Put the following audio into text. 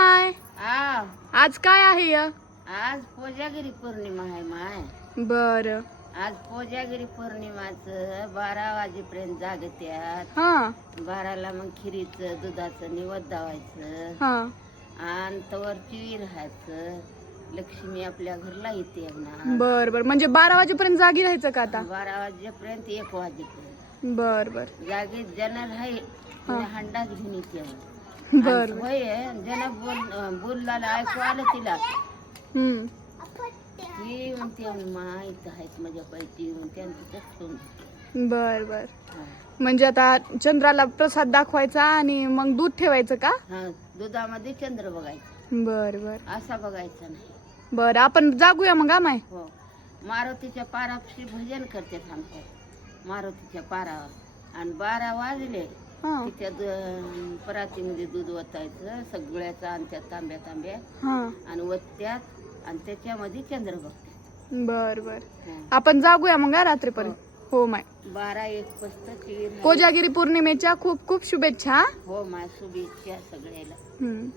माय. आ आज काय आहे? आज कोजागिरी पौर्णिमा आहे माय. बर. आज कोजागिरी पौर्णिमाचं 12 वाजेपर्यंत जागत्यात. हा 12ला मग खिरीचं दुधाचं निवद दावायचं हा आणि तवर टीव्ही राहायचं. लक्ष्मी आपल्या घरला येते ना. बर बर. म्हणजे 12 वाजेपर्यंत जागी राहायचं का आता? 12 वाजेपर्यंत 1 वाजेपर्यंत बर बर जागी जन आहे. तिने हंडाच घेऊन येते. बर बर. होय जन बोलला ऐकू आलं तिला. हम्म. ही म्हणते माहित आहेत माझ्या पैकी त्यांचं तसं. बर बर. म्हणजे आता चंद्राला प्रसाद दाखवायचा आणि मग दूध ठेवायचं का? हा दुधामध्ये चंद्र बघायचा. बर बर असा बघायचा नाही. बर. आपण जागूया मग आमाय. हो मारुतीच्या पाराशी भजन करते सांगतात. मारुतीच्या पारावर आणि 12 वाजले हा की त्या परातीमध्ये दूध ओतायचं सगळ्याचं आणि त्या तांब्या तांब्या हा आणि ओतत्यात आणि त्याच्यामध्ये चंद्र बघतात. बर बर. हं. आपण जागूया मग रात्रीपर्यंत. हो माय. 12-1 वाजता टीव्ही. कोजागिरी पौर्णिमेच्या खूप खूप शुभेच्छा. हो माय शुभेच्छा सगळ्याला. हम्म.